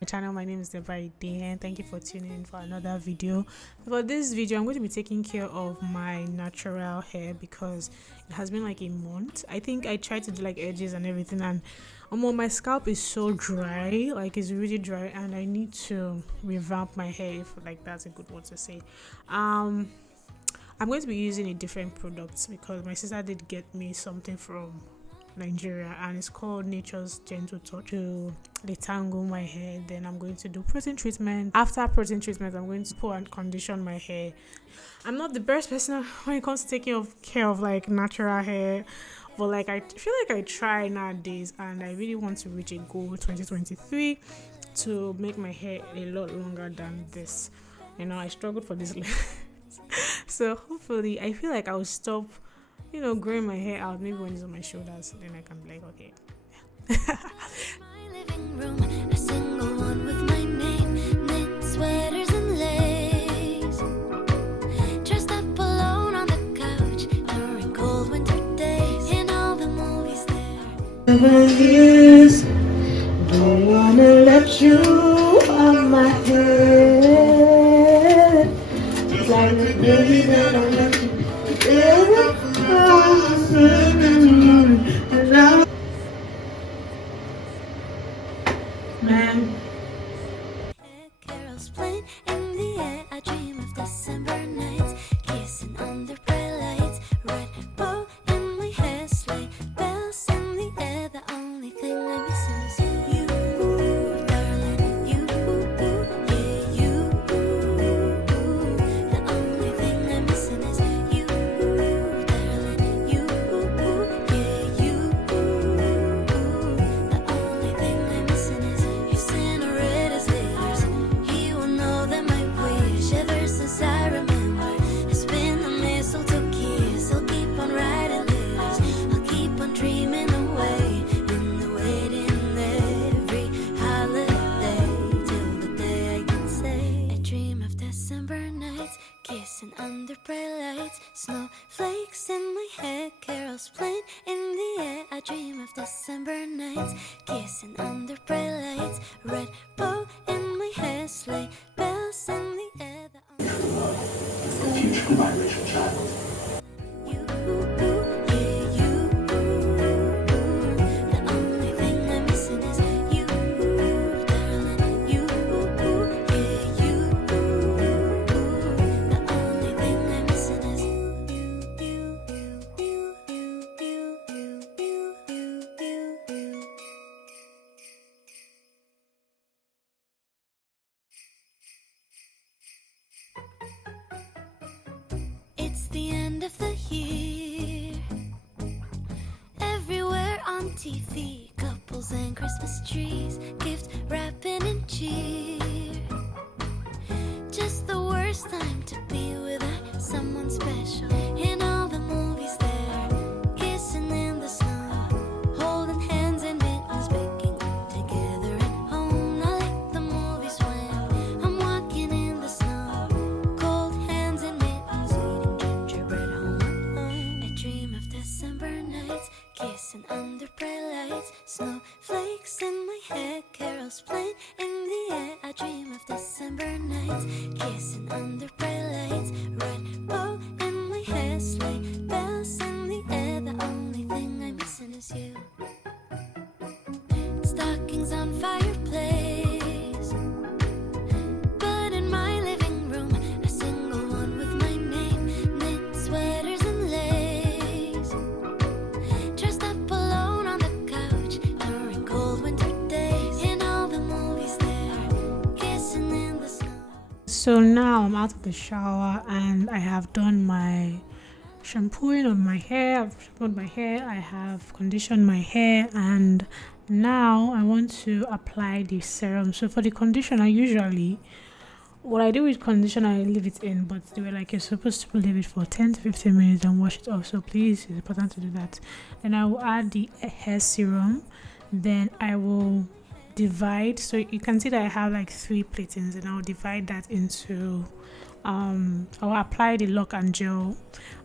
My channel. My name is debraidehen. Thank you for tuning in for another video. For this video, I'm going to be taking care of my natural hair because it has been like a month. I think I tried to do like edges and everything, and my scalp is so dry, like it's really dry, and I need to revamp my hair, if like that's a good word to say. I'm going to be using a different product because my sister did get me something from Nigeria, and it's called Nature's Gentle Touch to detangle my hair. Then I'm going to do protein treatment. After protein treatment, I'm going to put and condition my hair. I'm not the best person when it comes to taking care of like natural hair, but like I feel like I try nowadays, and I really want to reach a goal 2023 to make my hair a lot longer than this. I struggled for this so hopefully I feel like I'll stop growing my hair out, maybe when it's on my shoulders, then I can be like, okay. My living room, a single one with my name, knit sweaters and lace. Dressed up alone on the couch during cold winter days. In all the movies there. 7 years, don't wanna let you off my head. It's like the baby that I left you. Man. Carols playing in the air. I dream of December nights, kissing under bright lights. Red bow in my hair, sleigh bells in the air. The only thing I'm missing is you, darling. You, yeah, you. The only thing I'm missing is you, darling. You, yeah, you. The only thing I'm missing is you. Send red as letters. He will know that my wish ever since I remember has been the mistletoe kiss. I'll keep on writing letters. I'll keep on dreaming away in the waiting every holiday till the day I can say I dream of December nights, kissing under bright lights, snowflakes in my hair, carols playing in the air. I dream of December nights, kissing under bright lights, red bow in my hair, sleigh bells in the air. future biracial child. You, yeah, you. The only thing I'm missing is you, darling. You, yeah, you. The only thing I'm missing is you. It's the end of the year. Everywhere on TV, couples and Christmas trees, gift wrapping and cheer. Just the worst time to be without someone special. In all the movies there, kissing in the snow, holding hands and mittens, baking together at home. Not like the movies when I'm walking in the snow, cold hands and mittens, eating gingerbread home alone. I dream of December nights, kissing under bright lights, snowflakes in my hair, carols playing in the air. I dream of December nights, kissing under bright lights, red bow in my hair, sleigh bells in the air. The only thing I'm missing is you. Stockings on fireplace, but in my living room, a single one with my name, knit sweaters and lace. Dressed up alone on the couch during cold winter days. In all the movies there, kissing in the snow. So now I'm out of the shower and I have done my shampooing of my hair. I've shampooed my hair, I have conditioned my hair, and now I want to apply the serum. So for the conditioner, usually what I do with conditioner, I leave it in, but they were like, you're supposed to leave it for 10 to 15 minutes and wash it off. So please, it's important to do that. Then I will add the hair serum. Then I will divide. So you can see that I have like 3 platings, and I'll divide that into I'll apply the lock and gel,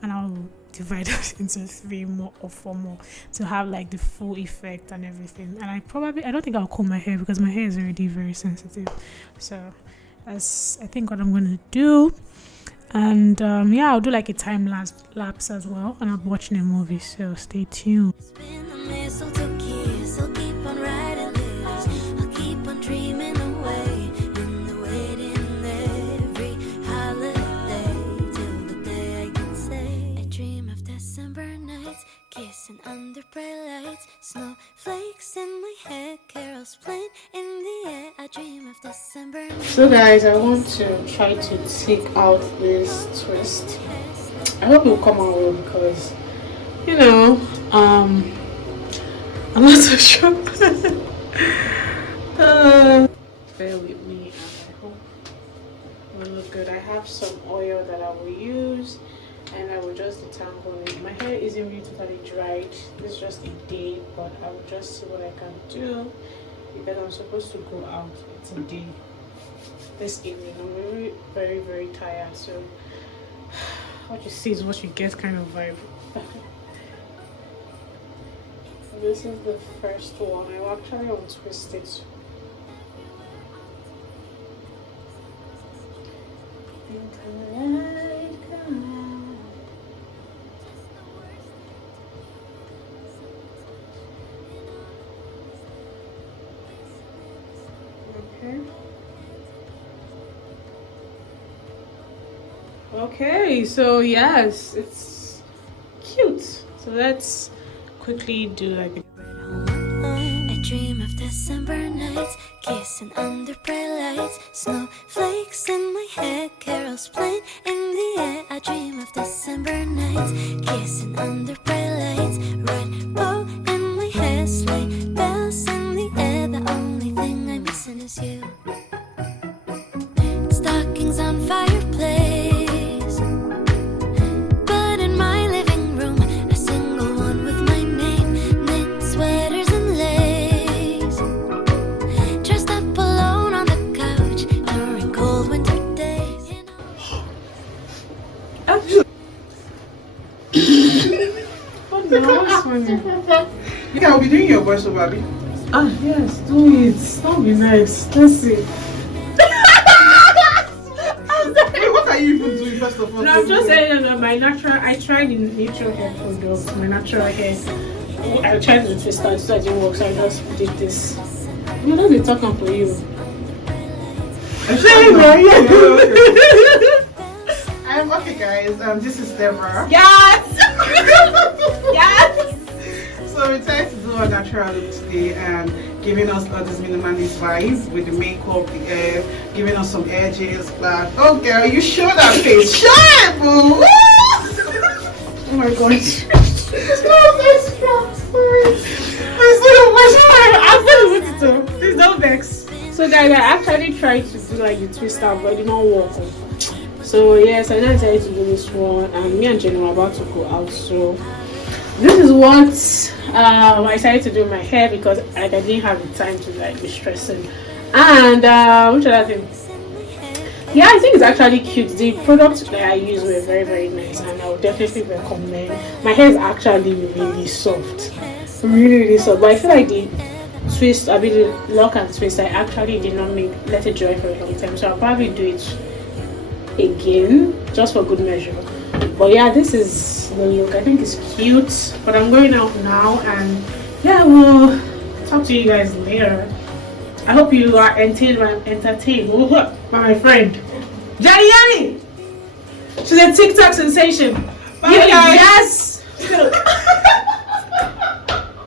and I'll divided into 3 more or 4 more to have like the full effect and everything. And I don't think I'll comb my hair because my hair is already very sensitive. So that's I think what I'm gonna do. And yeah, I'll do like a time lapse as well, and I'm watching a movie, so stay tuned. Spin the mistletoe kiss, I'll keep on writing letters, I'll keep on dreaming away in the waiting every holiday till the day I can say I dream of December nights, kissing under bright lights, snowflakes in my hair, carols playing in the air. I dream of December nights. So guys, I want to try to take out this twist. I hope it will come out well because you know I'm not so sure. Bear with me, and I hope it will look good. I have some oil that I will use, and I will just detangle it. My hair isn't really totally dried. This is just a day, but I will just see what I can do because I'm supposed to go out today, this evening. I'm very, very, very tired. So what you see is what you get kind of vibe. This is the first one. I will actually untwist it. Okay, so yes, it's cute. So let's quickly do like a I dream of December nights, kissing under bright lights, snowflakes in my hair, carols playing in the air. I dream of December nights, kissing under bright lights, red bow in my hair, sleigh bells in the air. The only thing I'm missing is you. Stockings on fireplace, but in my living room, a single one with my name, knit sweaters and lace, dressed up alone on the couch during cold winter days. oh no, what's funny? Yeah, I'll be doing your voice over, Abby. Ah yes, do it. That would be nice. Let's see. What are you even doing first of all? No, I'm just saying my natural. I tried the natural hair product, my natural hair. I tried to twist out, so it didn't work. So I just did this. You know, they're talking for you. I'm okay, guys. This is Deborah. Yes. Yes. So we're trying to do a natural look today and giving us all this minimalist vibe with the makeup, the hair, giving us some edges, black. Oh girl, you show that face. Show it, boo! Oh my god. It's not extra. I'm gonna put it up. Please don't vex. So guys, I actually tried to do like the twist out, but it did not work. So yes, I decided to do this one, and me and Jenny were about to go out. So this is what I decided to do my hair because like, I didn't have the time to like be stressing. And which other thing? Yeah, I think it's actually cute. The products that I use were very, very nice, and I would definitely recommend. My hair is actually really soft, really, really soft. But I feel like the twist, I mean the lock and twist, I actually did not let it dry for a long time. So I'll probably do it again just for good measure. But yeah, this is the look. I think it's cute. But I'm going out now, and yeah, we'll talk to you guys later. I hope you are entertained by my friend Jenny. She's a TikTok sensation. Bye, guys. Yes.